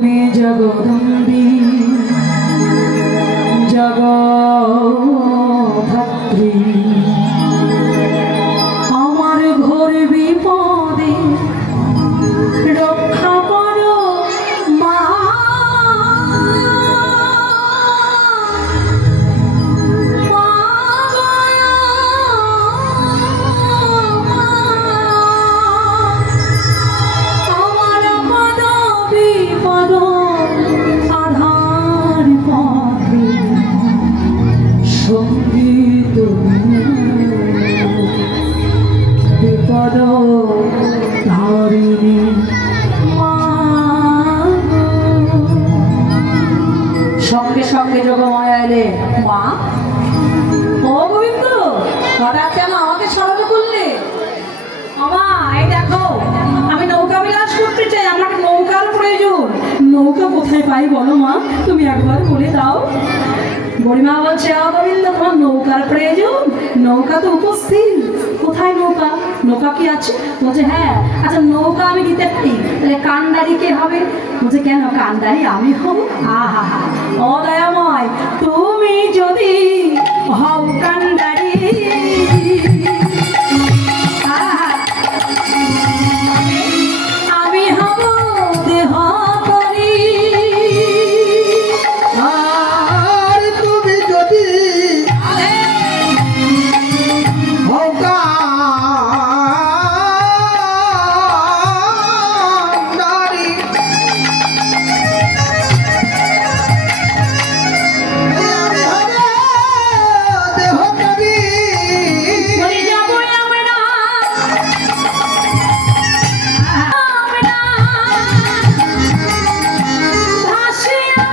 জগদম্বী জগদ্ধাত্রী আমার ঘোর বিপদে রক্ষা করো মা। সঙ্গে সঙ্গে যোগমায়া এলে। মা, ও গোবিন্দ, হঠাৎ কেন আমাকে স্মরণ করলে? আমা, এই দেখো, আমি নৌকা বিলাস করতে চাই, আমার নৌকার প্রয়োজন। নৌকা কোথায় পাই বলো মা, তুমি একবার বলে দাও। বুড়িমা বলছে, গোবিন্দ, তোমার নৌকার প্রয়োজন? নৌকা তো উপস্থিত, কোথায় নৌকা? নৌকা কি আছে? বলছে হ্যাঁ। আচ্ছা, নৌকা আমি দিতে পারি, তাহলে কান্ডারি কে হবে? বলছে কেন, কান্ডারি আমি হব? আহা হা, ও দয়াময়, তুমি যদি হও কান্ডারি, আমি হব দেহ করি। আর তুমি যদি হও কান্ডারি, আমি হব দেহ করি। বলি যাবো আমরা, ভাসিয়া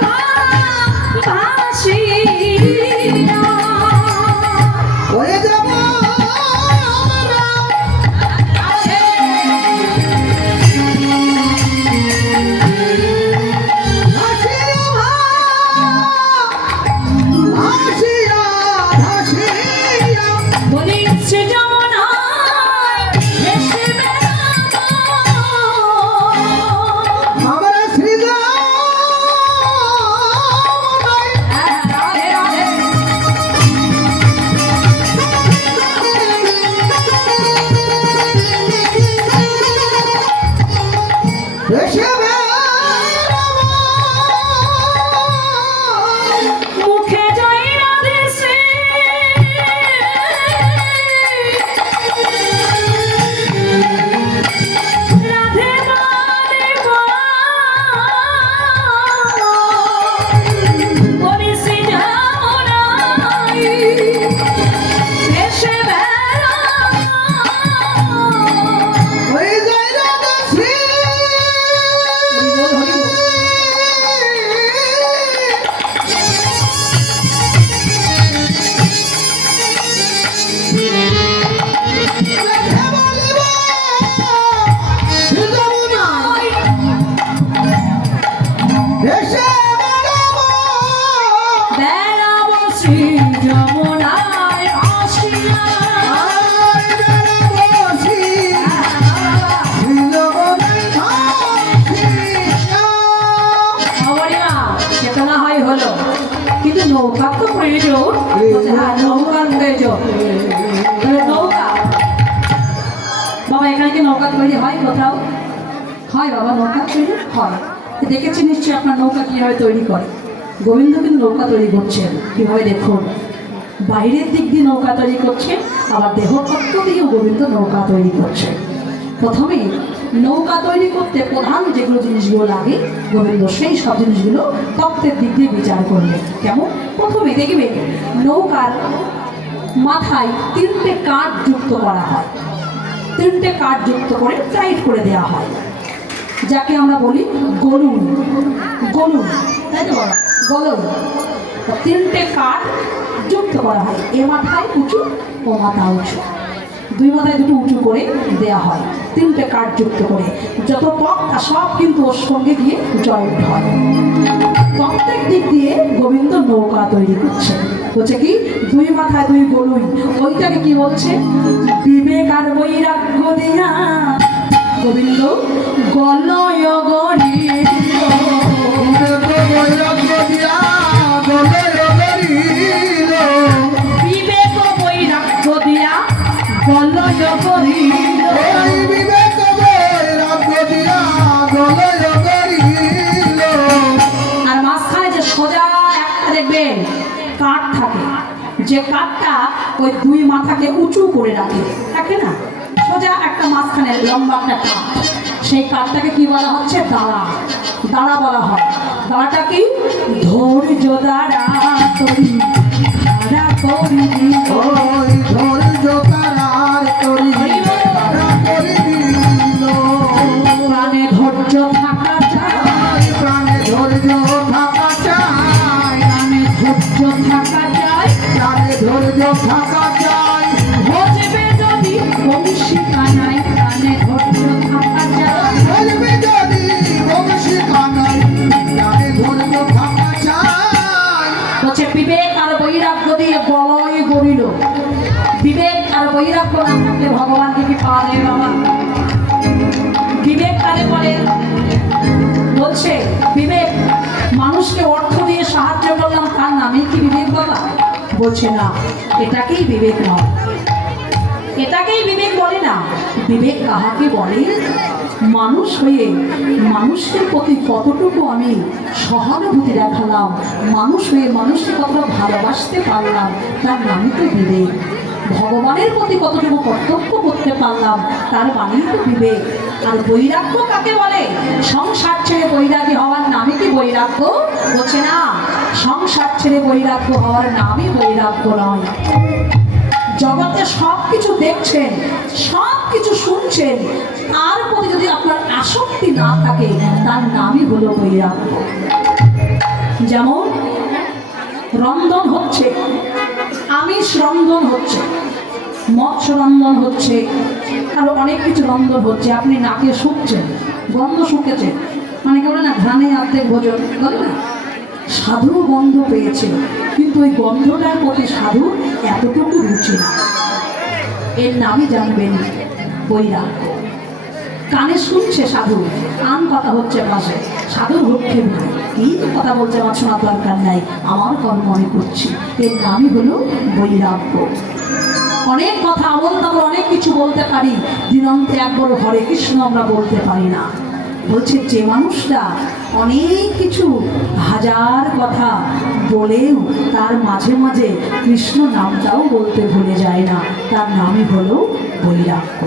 ভাসিয়া হয়ে যাব ভাসিয়া ভাসিয়া। বলি সে যমুনায় ভেসে বেড়াবো। আমরা শ্রীরাম রাধে রাধে। ভেসে মুখে জয় রাধে শ্রী, রাধে রাধে বলি শ্রী যমুনায় ভেসে বেড়াবো। হয়ে যায় রাধা শ্রী। বেড়াবো শ্রী যমুনায় ভাসিয়া। অবরিমা, সেটা না হয় হলো, কিন্তু নৌকার তো প্রয়োজন। বলছে, হ্যাঁ, নৌকার প্রয়োজন। তাহলে নৌকা, বাবা এখানে কি নৌকা তৈরি হয় কোথাও? হয় বাবা, নৌকা তৈরি হয়। দেখেছি নিশ্চয়ই আপনার নৌকা কীভাবে তৈরি করে। গোবিন্দ কিন্তু নৌকা তৈরি করছেন কীভাবে দেখুন, বাইরের দিক দিয়ে নৌকা তৈরি করছে, আবার দেহতত্ত্ব দিয়েও গোবিন্দ নৌকা তৈরি করছে। প্রথমে নৌকা তৈরি করতে প্রধান যেগুলো জিনিসগুলো লাগে, গোবিন্দ সেই সব জিনিসগুলো তত্ত্বের দিক দিয়ে বিচার করলেন। কেমন? প্রথমে দেখবে নৌকার মাথায় 3টে কাঠ যুক্ত করা হয়, 3টে কাঠ যুক্ত করে টাইট করে দেওয়া হয়, যাকে আমরা বলি গলুন। গলুন, তাই তো বলো, গলুন। 3টে কাঠ যুক্ত করা হয়, এ মাথায় উঁচু, ও মাথা উঁচু, দুই মাথায় দুটো উঁচু করে দেওয়া হয়, 3টে কাঠ যুক্ত করে। যত পথ সব কিন্তু ওর সঙ্গে গিয়ে জয়েন্ট হয়। প্রত্যেক দিক দিয়ে গোবিন্দ নৌকা তৈরি করছে। বলছে কি, দুই মাথায় দুই গলুই, ওইটাকে কি বলছে? বিবেক আর বৈরাগ্য দিয়া গোবিন্দ গলয় গরিব যে কাঠটা ওই দুই মাথাকে উঁচু করে রাখে, থাকে না সোজা একটা মাঝখানে লম্বা একটা কাঠ, সেই কাঠটাকে কি বলা হচ্ছে? দাঁড়া। দাঁড়া বলা হয়। দাঁড়াটা কি? ধৈর্য দাঁড়া তরি দাঁড়া করি ওই ধৈর্য তারার তরি তারা করে দিল। প্রাণে ধৈর্য থাকা চাই, প্রাণে ধৈর্য থাকা চাই, প্রাণে ধৈর্য থাকা চাই, প্রাণে ধৈর্য থাকা চাই। ভজবে যদি বংশী কানাই, প্রাণে ধৈর্য থাকা চাই। ধরবে যদি বংশী কানাই, প্রাণে ধৈর্য থাকা চাই। বলছে বিবেক আর বৈরাগ্য দিয়ে বলয় গড়িল। বিবেক আর বৈরাগ্য না থাকলে ভগবানকে কি পাওয়া যায় বাবা? বিবেক কারে বলে? বলছে বিবেক মানুষকে অর্থ দিয়ে সাহায্য করলাম, তার নামেই কি বিবেক বাবা? বলছে না, এটাকেই বিবেক নয়, এটাকেই বিবেক বলে না। বিবেক কাহাকে বলে? মানুষ হয়ে মানুষের প্রতি কতটুকু আমি সহানুভূতি দেখালাম, মানুষ হয়ে মানুষকে কতটা ভালোবাসতে পারলাম, তার নামই তো বিবেক। ভগবানের প্রতি কতটুকু কর্তব্য করতে পারলাম, তার মানেই তো বিবেক। আর বৈরাগ্য কাকে বলে? সংসার ছেড়ে বৈরাগী হওয়ার নামই কি বৈরাগ্য? বলছে না, সংসার ছেড়ে বৈরাগ্য হওয়ার নামই বৈরাগ্য নয়। জগতে সব কিছু দেখছেন, সব কিছু শুনছেন, তার প্রতি যদি আপনার আসক্তি না থাকে, তার নামই হলো বৈরাগ্য। যেমন রন্ধন হচ্ছে, আমিষ রন্ধন হচ্ছে, মৎস্য রন্ধন হচ্ছে, আরো অনেক কিছু রন্ধন হচ্ছে। আপনি নাকে শুকছেন, গন্ধ শুকেছে, মানে কেবল না ঘ্রাণে আর্ধেক ভোজন বলে না, সাধু গন্ধ পেয়েছে, কিন্তু ওই গন্ধটার প্রতি সাধু এতটুকু রুচি না। এর নামই জানবেন বৈরাগ্য। কানে শুনছে সাধু, কান কথা হচ্ছে পাশে, সাধুর ভক্ষে নাই, কি কথা বলছে আমার শোনার দরকার নাই, আমার কর্ম আমি করছি, এর নামই হলো বৈরাগ্য। অনেক কথা আমল তামল অনেক কিছু বলতে পারি, দিনন্তে একবার হরে কৃষ্ণ আমরা বলতে পারি না। বলছে যে মানুষটা অনেক কিছু হাজার কথা বলেও তার মাঝে মাঝে কৃষ্ণ নামটাও বলতে ভুলে যায় না, তার নামই হলো বৈরাগ্য।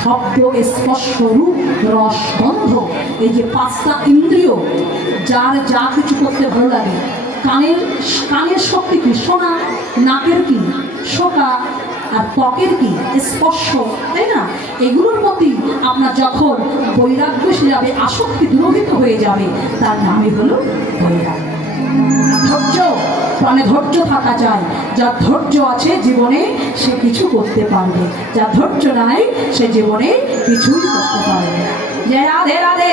শব্দ, স্পর্শ, রূপ, রস, গন্ধ, এই যে পাঁচটা ইন্দ্রিয়, যার যা কিছু করতে ভালো লাগে। কানের শক্তি কি? শোনা। নাকের কি? শোকা। আর ত্বকের কি? স্পর্শ, তাই না? এগুলোর প্রতি আপনার যখন বৈরাগ্যশীল যাবে, আসক্তি দূরীভূত হয়ে যাবে, তার নামই হলো বৈরাগ্য। ধৈর্য, প্রাণে ধৈর্য থাকা যায়। যার ধৈর্য আছে জীবনে সে কিছু করতে পারবে, যার ধৈর্য নাই সে জীবনে কিছুই করতে পারবে না। যে রাধে রাধে।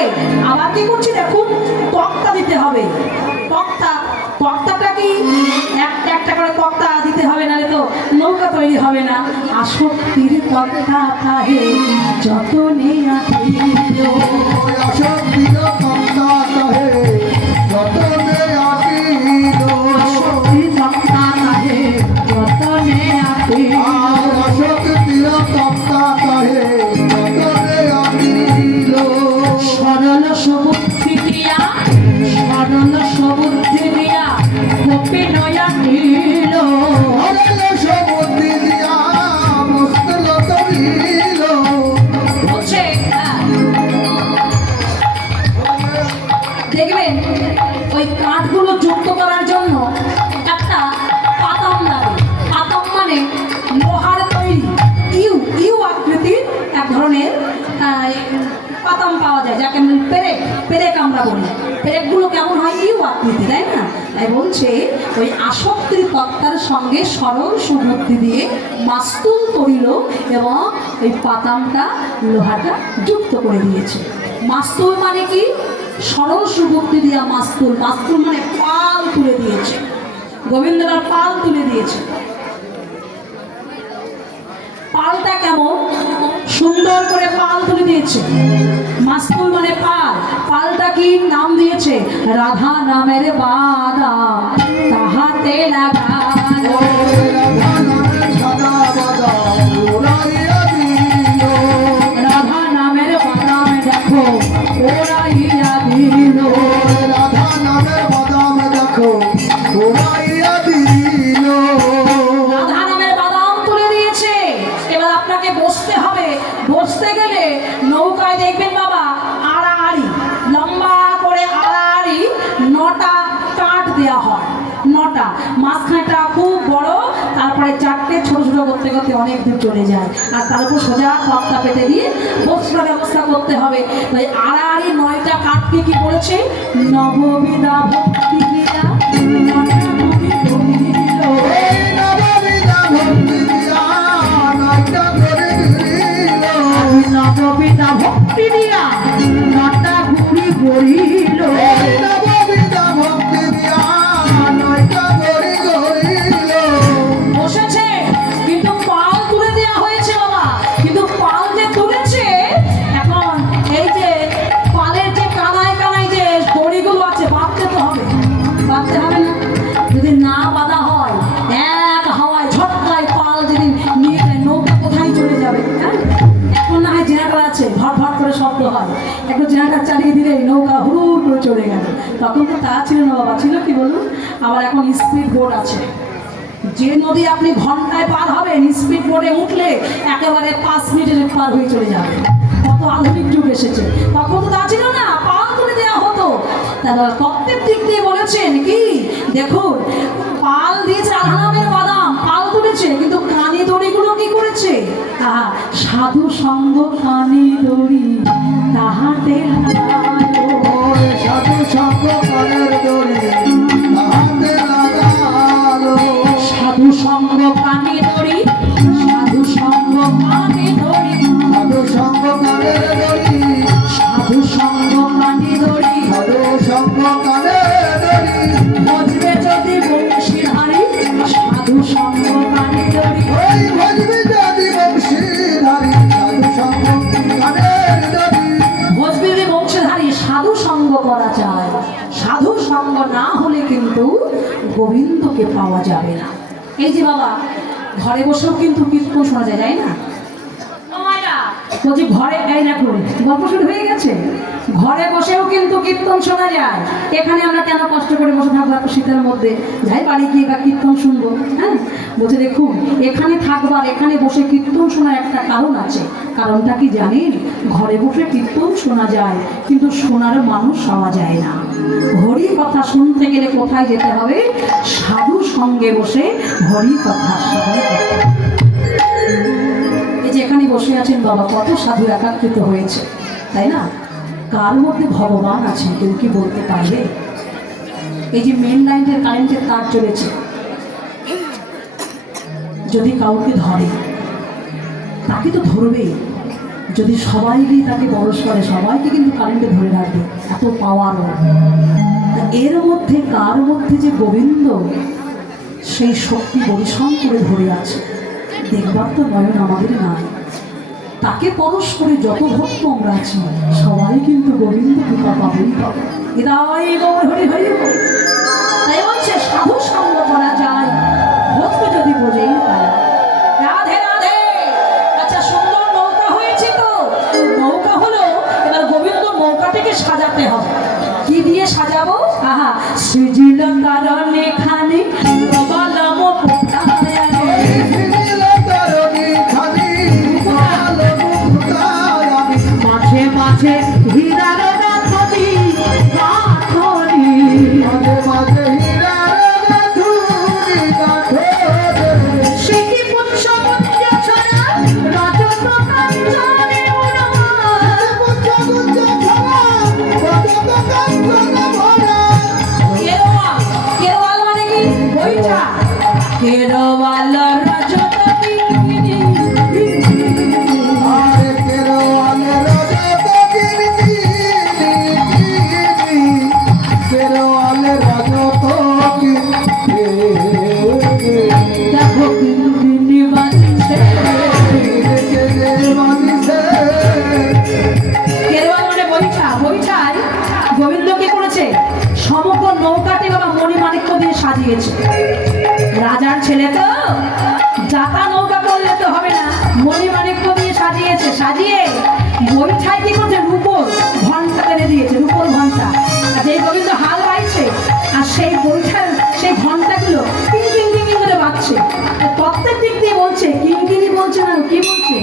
আবার কি করছি দেখুন, তক্তা দিতে হবে। তক্তাটা কি? একটা একটা করে তক্তা দিতে হবে, নাহলে তো নৌকা তৈরি হবে না। আসক্তির তক্তা তাহে যতনে আঁকিল, আসক্তির তক্তা তাহে যতনে আঁকিল, আসক্তির তক্তা তাহে যতনে আঁকিল, আসক্তির তক্তা তাহে যতনে আঁকিল। সরল সমুদ্রি দিয়া, সরল সমুদ্রি দিয়া গোপে নয়া নীল, সরল সমুদ্রি দিয়া মুস্তল করিল। বলছে দেখবেন ওই কাঠগুলো যুক্ত করার জন্য একটা পাতাম লাগে। পাতাম মানে লোহার তৈরি ইউ আকৃতির এক ধরনের পাতাম পাওয়া যায়, যাকে আমরা পেরেক আমরা বলি। পেরেকগুলো কেমন হয়? ইউ আকৃতি, তাই না? তাই বলছে ওই আসক্তির তক্তার সঙ্গে সরল সুবুদ্ধি দিয়ে মাস্তুল করিল এবং ওই পাতামটা লোহাটা যুক্ত করে দিয়েছে। মাস্তুল মানে কি? সরল সুবুদ্ধি দিয়া মাস্তুল। মাস্তুল মানে পাল তুলে দিয়েছে, গোবিন্দলার পাল তুলে দিয়েছে। পালটা কেমন সুন্দর করে পাল তুলে দিয়েছে। মাস্তুল মানে পাল। পালটা কি নাম দিয়েছে? রাধা নামের বাদা তাহাতে লাগানো, রাধা নামের সাদা বাদাম উড়াইয়া দিল, রাধা নামের বাদাম দেখো ওরাইয়া দিল, রাধা নামের বাদাম দেখো উড়াইয়া দিল। অনেক দূর চলে যায়। আর তার উপর সোজা তক্তা পেতে দিয়ে বস্ত্র ব্যবস্থা করতে হবে। তাই আড়াআড়ি 9টা কাঠকে কি করেছে, নববিধা ভক্তি দিয়া নটাগুলি করিল। এই নববিধা ভক্তি দিয়া নয়টা করে দিল। নববিধা ভক্তি দিয়া নটা গুড়ি গড়িল। এই নববিধা ভক্তি দিয়া নয়টা করে গড়িল। বসেছে কিন্তু পাল তুলে দেওয়া হয়েছে বাবা। কিন্তু পাল যে তুলেছে, এখন এই যে পালের যে কানায় কানায় যে দড়িগুলো আছে বাঁধতে তো হবে, বাঁধতে হবে না? যদি না বাঁধা হয়, এক হাওয়ায় ঝটকায় পাল যদি নিয়ে যায়, নৌকা কোথায় চলে যাবে? হ্যাঁ, এখন না হয় জেনারেটর আছে, ভট ভট করে শব্দ হয়, একটু জেনারেটর চালিয়ে দিলে নৌকা হুড় করে চলে গেল। তখন তো তা ছিল না বাবা, ছিল কি বলুন? আবার এখন স্পিড বোট আছে। যে নদী আপনি ঘন্টায় পার হবেন, স্পিড বোটে উঠলে একেবারে 5 মিনিটে পার হয়ে চলে যাবে। কত আধুনিক যুগ এসেছে। তখন তো তা ছিল না, পাল তুলে দেওয়া হতো। তারপর তত্ত্বের দিক দিয়ে বলেছেন কি, দেখুন পাল দিয়েছে আধা নামের বাদাম, পাল তুলেছে, কিন্তু কানে দড়িগুলো কি করেছে? আহা, সাধু সঙ্গ কানে দড়ি তাহাতে ওরে সাধু সঙ্গ কানের দড়ি তাহাতে লাগালো। সাধু সঙ্গ কানে দড়ি, সাধু সঙ্গ কানে দড়ি, সাধু সঙ্গ কানের দড়ি, সাধু সঙ্গ কানে দড়ি, সাধু সঙ্গ কানের দড়ি। বজবে যদি বংশীধারী, সাধু সঙ্গ কানে দড়ি। ওই ভজবি যদি বংশীধারী সাধু সঙ্গ কানের দড়ি। বজবে যদি বংশীধারী সাধু সঙ্গ করা যায়। সাধু সঙ্গ না হলে কিন্তু গোবিন্দকে পাওয়া যাবে না। এই যে বাবা, ঘরে বসেও কিন্তু কীর্তন শোনা যায়, তাই না? ও মায়েরা, বলছি ঘরে, এই দেখুন গল্প শুরু হয়ে গেছে। ঘরে বসেও কিন্তু কীর্তন শোনা যায়। এখানে আমরা কেন কষ্ট করে বসে থাকবো এত শীতের মধ্যে? যাই বাড়ি গিয়ে বা কীর্তন শুনবো। হ্যাঁ, বলছে দেখুন এখানে থাকবার, এখানে বসে কীর্তন শোনার একটা কারণ আছে। কারণটা কি জানেন? ঘরে বসে কীর্তন শোনা যায়, কিন্তু শোনার মানুষ পাওয়া যায় না। হরি কথা শুনতে গেলে কোথায় যেতে হবে? সাধু সঙ্গে বসে হরি কথা শ্রবণ করতে হবে। এই যে এখানে বসে আছেন বাবা, কত সাধু একাকৃত হয়েছে, তাই না? কার মধ্যে ভগবান আছে কেউ কি বলতে পারবে? এই যে মেন লাইনের কারেন্টের তার চলেছে, যদি কাউকে ধরে তাকে তো ধরবেই। যদি সবাই গিয়ে তাকে বরস করে, সবাইকে কিন্তু কারেন্টে ধরে রাখবে, এত পাওয়ার। এর মধ্যে কার মধ্যে যে গোবিন্দ সেই শক্তি পরিশ্রম করে ধরে আছে, দেখবার তো নয়ন আমাদের নাই। তাকে পরশ করে যত ভক্ত আমরা আছি, সবাই কিন্তু গোবিন্দ কৃপা পাবেই পাবে। হৃদয় গৌর হরি হরি বল। তাই বলছে সাধু সঙ্গ করা যায়, ভক্ত যদি বোঝেই পায়। রাধে রাধে। আচ্ছা, সুন্দর নৌকা হয়েছে তো, নৌকা হলো, এবার গোবিন্দ নৌকাটিকে সাজাতে হবে। কি দিয়ে সাজাবো? আহা, সৃজিল কারণ এখানে প্রবলম কোথায় আনে। মাঝে মাঝে হীরার গাঁথনি গাঁথনি, সিকি পুচ্ছ পুচ্ছ ছড়া রজত কাঞ্চনে ওরা। কেরওয়াল, কেরওয়াল মানে কি? বইটা। কেরওয়াল রজত কিনি, দেখো কিনি বাজছে। কেরওয়াল মানে বইটা। বইটায় গোবিন্দ কি করেছে? সমগ্র নৌকাটি বাবা মণিমাণিক্য দিয়ে সাজিয়েছে। রাজার ছেলে তো, যাতা নৌকা করলে তো হবে না, মণিমাণিক্য দিয়ে সাজিয়েছে। সাজিয়ে বইটায় কি করছে? রূপোর ঘন্টা টেনে দিয়েছে, রূপোর ঘন্টা। আর যেই গোবিন্দ হাল বাইছে, আর সেই বইটার সেই ঘন্টাগুলো কিং কিং কিং কিং করে বাজছে। তত্ত্বের দিক দিয়ে বলছে, কিংকিনি বলছে না, কি বলছে?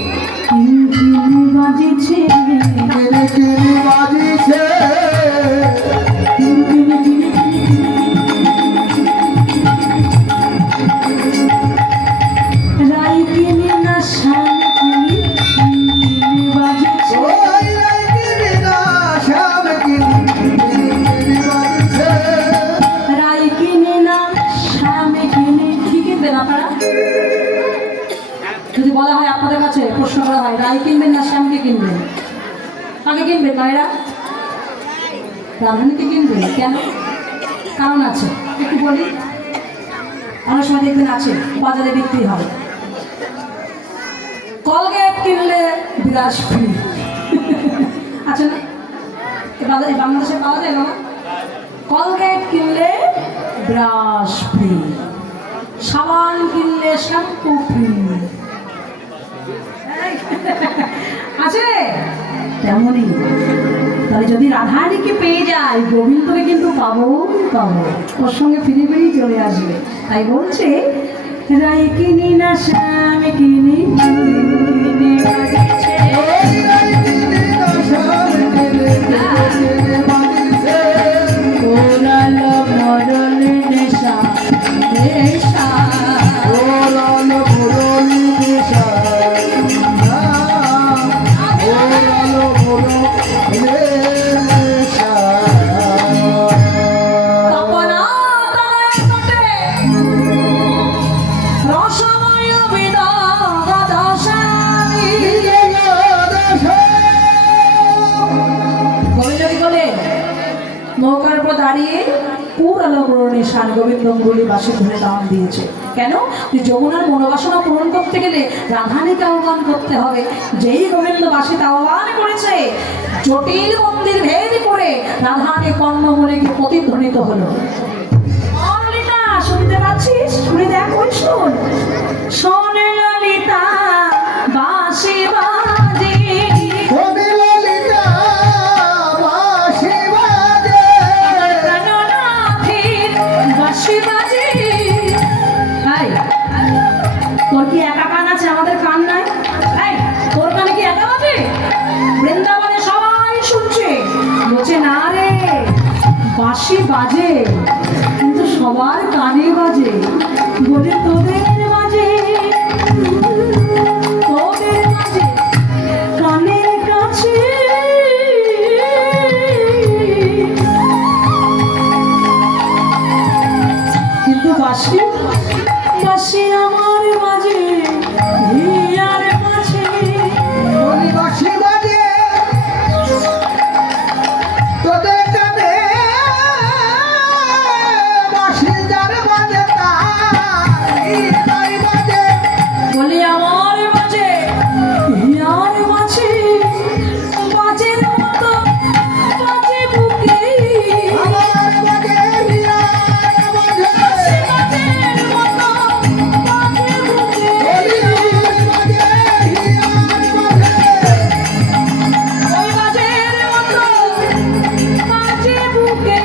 কিংকিনি বাজিছে, কিংকিনি কিনি রাই কিনি না কিনবেন? কাকে কিনবেন মায়েরা? রাধারানীকে কিনবেন কেন? কারণ আছে, একটু বলি। অনেক সময় দেখবেন আছে বাজারে বিক্রি হয়, কলগেট কিনলে বিরাজ ফ্রি আছে না? এই বাংলাদেশে পাওয়া যায় না? কলগেট কিনলে ব্রাশ ফ্রি, সাবান কিনলে শ্যাম্পু ফ্রি আছে তেমনই। তাহলে যদি রাধারানীকে পেয়ে যায়, গোবিন্দকে কিন্তু পাবো পাবো, ওর সঙ্গে ফিরে ফিরেই চলে আসবে। তাই বলছে রায় কিনি না শ্যাম কিনি কিনে বাজিছে। ওরালো মরণ নেশা নেশা, ওরালো মরণ নেশা, ওরালো মরণ নেশা। তপনা তলে তটে রসময় বিনোদ দশানি। গোবিন্দ কি বলে? নৌকার উপর দাঁড়িয়ে পুরালো পুরনের শান গোবিন্দ মুরলী বাসী ধরে দাম দিয়েছে। কেন? যে যমুনার মনোবাসনা পূরণ করতে গেলে রাধারানীকে আহ্বান করতে হবে। যেই গোবিন্দ বাসীতে আহ্বান করেছে, জটিল মন্দির ভেদ করে রাধারানী কর্ণমূলে গিয়ে প্রতিধ্বনিত হলো। ললিতা শুনতে পাচ্ছিস? শুনে দেখ, ওই শোন। শোন ললিতা বাঁশি বাজে, ওরে ললিতা বাঁশি বাজে, প্রাণনাথের বাঁশি বাজে। এই, তোর কি একা কান আছে? আমাদের কান নাই। এই, তোর কানে কি একা বাজে? বৃন্দাবনে সবাই শুনছে। বলছে না রে, বাঁশি বাজে কিন্তু সবার কানে বাজে। বলে তোদের বাজে, তোদের বাজে কানের কাছে। কিন্তু বাঁশি বাঁশি আমার বাজে হিয়ার কাছে। ওরে বাঁশি বাজে তোদের কানে, বাঁশি যার বাজে তাই বাজে। বলি আমার বাজে হিয়ার মাঝে, বাজের মতো বাজে বুকে। আমার বাজে হিয়ার বাজে, বাজের মতো বাজে বুকে। ওরে আমার বাজে হিয়ার বাজে। ওই বাজের মতো বাজে বুকে।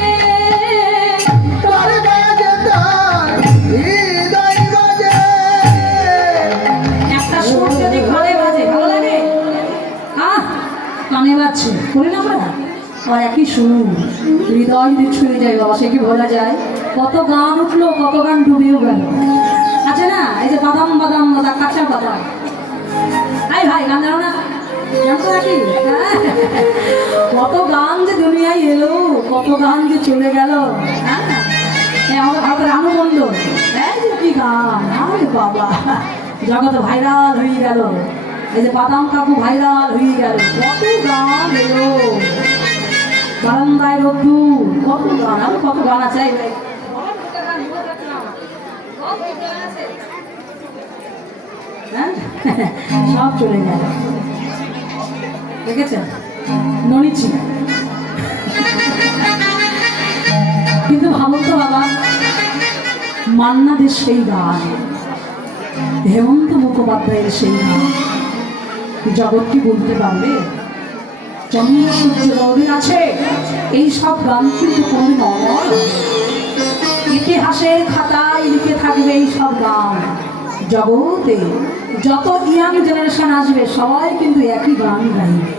তার বাজে তার হৃদয় বাজে। একটা সুর যদি কানে বাজে ভালো লাগে? কানে বাজছে করি না আমরা, আর একই সুর হৃদয় যদি ছুঁয়ে যায় বাবা, সে কি ভোলা যায়? কত গান উঠলো, কত গান ডুবেও গেল। আছে না? এই যে বাদাম বাদাম বাদাম কাঁচা বাদাম। আই ভাই, গান জানো না? জানতো নাকি? কত গান যে দুনিয়ায় এলো, কত গান যে চলে গেল। হ্যাঁ, আমাদের ভারতের রানু মণ্ডল, এই যে কি গান, আরে বাবা, জগতে ভাইরাল হয়ে গেল। এই যে বাদাম কাকু ভাইরাল হয়ে গেল। কত গান এলো, বারান্দায় রোদ্দুর, কত গান, আর কত গান আছে। এই ভাই, হ্যাঁ, সব চলে গেল। দেখেছেন ননিছি। কিন্তু ভাবুন তো বাবা, মান্না দের সেই গান, হেমন্ত মুখোপাধ্যায়ের সেই গান জগৎ কি বলতে পারবে? চন্দ্র সূর্য রবির আছে, এই সব গান কিন্তু কোনদিন অমর। ইতিহাসের খাতায় লিখে থাকবে এই সব গান। জগতে যত ইয়াং জেনারেশন আসবে সবাই কিন্তু একই গান গাইবে,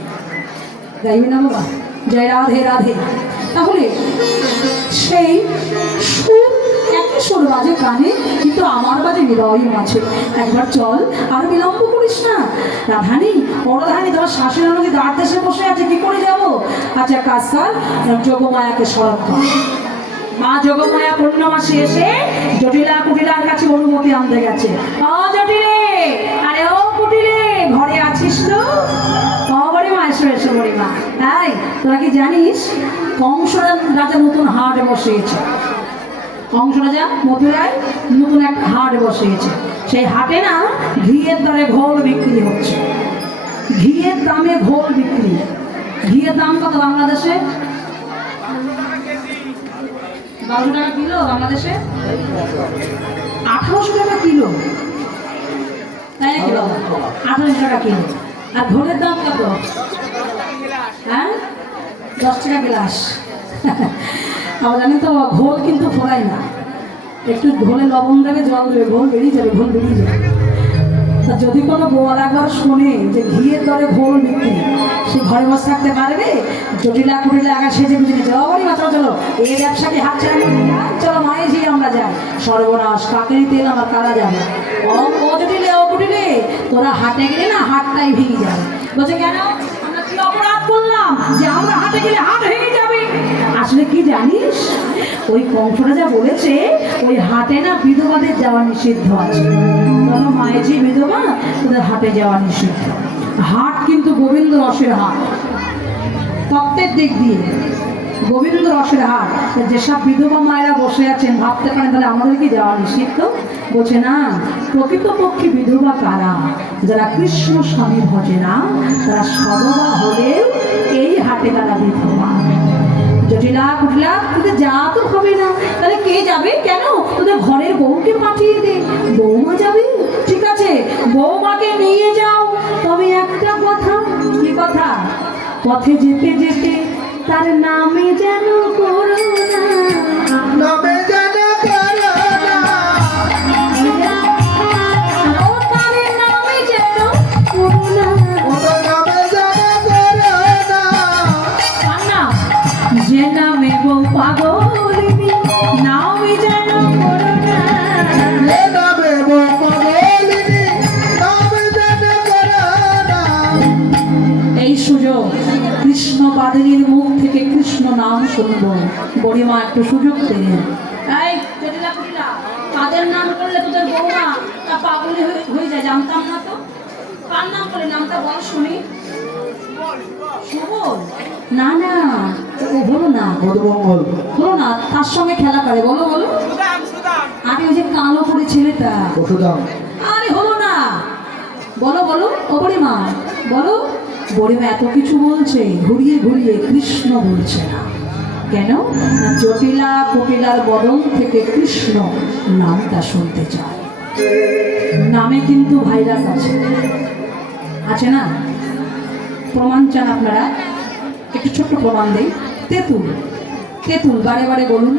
গাইবে না বাবা? জয় রাধে রাধে। তাহলে সেই সুর, একই সুর বাজে কানে, কিন্তু আমার বাজে হৃদয় আছে। একবার চল, আর বিলম্ব করিস না। রাধারানী, রাধারানী তোমার শাশুড়ি নদী দ্বার দেশে বসে আছে, কি করে যাবো? আচ্ছা কাজ কর, যোগমায়াকে স্মরণ কর। মা যোগমায়া পূর্ণমাসে এসে জটিলা কুটিলার কাছে অনুমতি আনতে গেছে। ও জটিলে, আরে ও কুটিলে, ঘরে আছিস তো? তোরা কি জানিস কংস রাজা নতুন হাট বসিয়েছে? কংস রাজা মথুরায় নতুন একটা হাট বসিয়েছে। সেই হাটে না ঘিয়ের দরে ঘোল বিক্রি হচ্ছে, ঘিয়ের দামে ঘোল বিক্রি। ঘিয়ের দাম কত বাংলাদেশে? 12 টাকা কিলো বাংলাদেশে, 1800 টাকা কিলো, তাই নাকি বাবা? 1800 টাকা কিলো। আর ঘোলের দাম কত? হ্যাঁ, 10 টাকা গ্লাস। আবার জানেন তো ঘোল কিন্তু ফোড়ায় না, একটু ঘোলে লবণ দেবে, জল দেবে, ঘোল বেরিয়ে যাবে, ঘোল বেরিয়ে যাবে। তা যদি কোনো গোয়াল একবার শোনে যে ঘিয়ের দরে ঘোল বিক্রি, সে ঘরে বসে থাকতে পারবে? জটিলা কুটিলা আগে সেজে বুঝে চলো বাড়ি মাত্র, চলো এই ব্যবসাকে হাত ছেড়ে চলো মায়ে ঝিয়ে আমরা যাই। সর্বনাশ, কাকেরই তেল আমার কারা যাবে। ও জটিলে ও কুটিলে, তোরা হাটে গেলে না হাটটাই ভেঙে যাবে। বলছে কেন? আমরা কি অপরাধ করলাম যে আমরা হাটে গেলে হাট ভেঙে যাবে? আসলে কি জানিস, ওই কংসটা যা বলেছে, ওই হাটে না বিধবাদের যাওয়া নিষিদ্ধ আছে। তখন মায়ের যে বিধবা, তোদের হাটে যাওয়া নিষিদ্ধ। হাট কিন্তু গোবিন্দ রসের হাট, তত্ত্বের দিক দিয়ে গোবিন্দ রসের হাট। যেসব বিধবা মায়েরা বসে আছেন ভাবতে পারেন তাহলে আমাদের কি যাওয়া নিষিদ্ধ? বলছে না, প্রকৃতপক্ষে বিধবা কারা? যারা কৃষ্ণ স্বামী ভজে না, তারা সদবা হলে এই হাটে তারা বিধবা। জটিলা কুটিলা তোদের যা তো হবে না, তাহলে কে যাবে? কেন? তোদের ঘরের বউকে পাঠিয়ে দে, বৌমা যাবে। ঠিক আছে, বৌমাকে নিয়ে যাও, তবে একটা কথা। কি কথা? পথে যেতে যেতে তার নামে যেন করুণা, নামে যেন করুণা, ও তার নামে যেন করুণা। ওদের নামে যেন করুণা, কার নাম? যে নামে বউ পাগলিনী, নামে যেন করুণা। এ নামে বলিনি, নামে যেন করুণা। এই সুযোগ, কৃষ্ণ বাদিনীর মুখ থেকে কৃষ্ণ নাম শুনবো। বড়িমা একটু সুযোগ পেলেন। এই জটিলা কুটিলা, কাদের নাম করলে তোদের বৌমা তা পাগলি হয়ে যায়? জানতাম না তো। কার নাম করলে? নামটা বল শুনি। সুবল? না না, ও বলো না, মধুমঙ্গল, বলো না, তার সঙ্গে খেলা করে। বলো বলো। আরে ওই যে কালো করে ছেলেটা। পশুদাম, আরে হলো না, বলো বলো। ও বড়িমা বলো। বড়িমা এত কিছু বলছে, ঘুরিয়ে ঘুরিয়ে কৃষ্ণ বলছে না। কেন? না, জটিলা কুটিলার বদন থেকে কৃষ্ণ নামটা শুনতে চায়। নামে কিন্তু ভাইরাস আছে, আছে না? প্রমাণ চান আপনারা? একটু ছোট্ট প্রমাণ দেই। তেঁতুল, তেঁতুল, বারে বারে বলুন।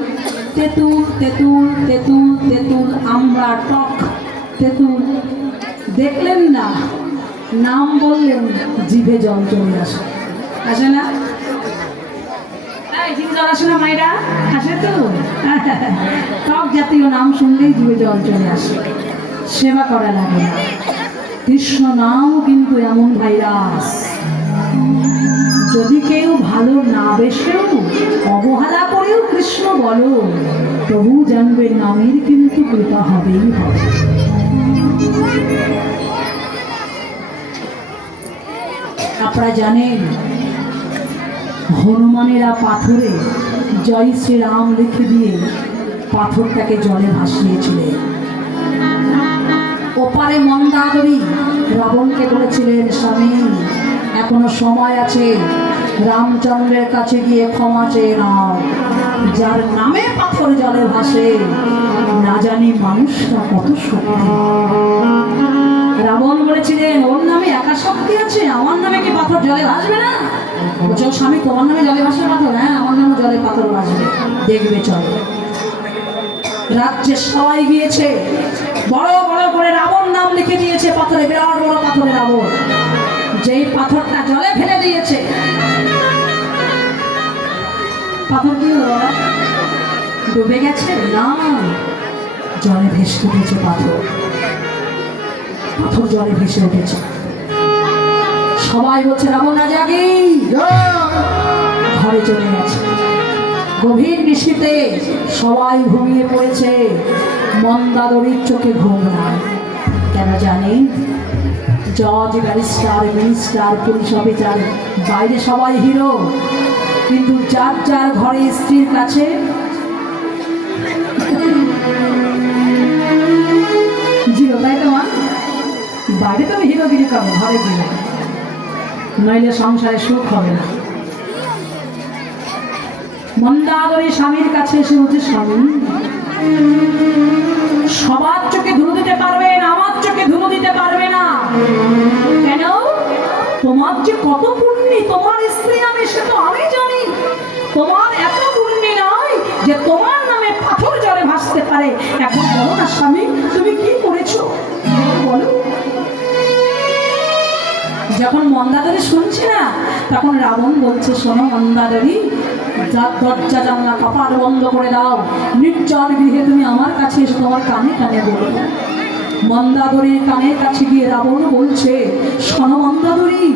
তেঁতুল তেঁতুল তেঁতুল তেঁতুল, আমরা টক তেঁতুল। দেখলেন না, নাম বললেন জিভে জল চলে আসে, আসে না? এই জিভে জল আসে না মায়েরা? আসে তো। টক জাতীয় নাম শুনলেই জিভে জল চলে আসে, সেবা করা লাগে না। কৃষ্ণ নাম কিন্তু এমন ভাইরাস, যদি কেউ ভালো না বেসেও অবহেলা করেও কৃষ্ণ বলো, তবু জানবে নামের কিন্তু কৃপা হবেই হবে। আপনারা জানেন হনুমানেরা পাথরে জয় শ্রীরাম লিখে দিয়ে পাথরটাকে জলে ভাসিয়েছিলেন। ওপারে মন্দাদরী রাবণকে বলেছিলেন, স্বামী এখনো সময় আছে, রামচন্দ্রের কাছে গিয়ে ক্ষমা চেয়ে নাও। যার নামে পাথর জলে ভাসে, না জানি মানুষটা কত শক্তি। রাবণ বলেছিলেন, ওর নামে একা শক্তি আছে, আমার নামে কি পাথর জলে ভাসবে না? বলছে, স্বামী তোমার নামে জলে ভাসবে পাথর? হ্যাঁ, আমার নামে জলে পাথর ভাসবে, দেখবে চলো। রাজ্যে সবাই গিয়েছে, বড় বড় করে রাবণ নাম লিখে দিয়েছে পাথরে, বিরাট বড় পাথরে রাবণ। যেই পাথরটা জলে ফেলে দিয়েছে, পাথর কি হলো? ডুবে গেছে না, জলে ভেসে উঠেছে পাথর। পাথর জলে ভেসে উঠেছে। সবাই বলছে রাবণ রাজা কি ঘরে চলে গেছে। গভীর নিশীতে সবাই ঘুমিয়ে পড়েছে, মন্দাদরীর চোখে ঘুম নাই। কেন জানেন? জজ, ব্যারিস্টার, মিনিস্টার, পুলিশ অফিসার, বাইরে সবাই হিরো, কিন্তু যার যার ঘরে স্ত্রীর কাছে জিরো, তাই তো মা? বাইরে তুমি হিরোগিরি করো, ঘরে জিরো, নইলে সংসারে সুখ হবে না। মন্দাদরী স্বামীর কাছে এসে বলছে, স্বামী সবার চোখে ধুলো দিতে পারবে না, আমার চোখে ধুলো দিতে পারবে না। কেন? তোমার যে কত পুণ্যি, তোমার স্ত্রী নামে সে তো আমি জানি। তোমার এত পুণ্যি নয় যে তোমার নামে পাথর জলে ভাসতে পারে। এখন বলো না স্বামী, তুমি কি করেছো বলো। যখন মন্দাদরী শুনছে না, তখন রাবণ বলছে, শোনো মন্দাদরী, যার দরজা জানলা কপাট বন্ধ করে দাও, নির্জন গৃহে তুমি আমার কাছে এসে তোমার কানে কানে বলো। মন্দাদরীর কানের কাছে গিয়ে রাবণ বলছে, শোনো মন্দাদরী,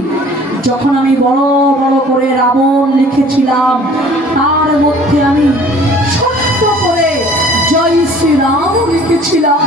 যখন আমি বড় বড় করে রাবণ লিখেছিলাম, তার মধ্যে আমি ছোট্ট করে জয় শ্রীরাম লিখেছিলাম।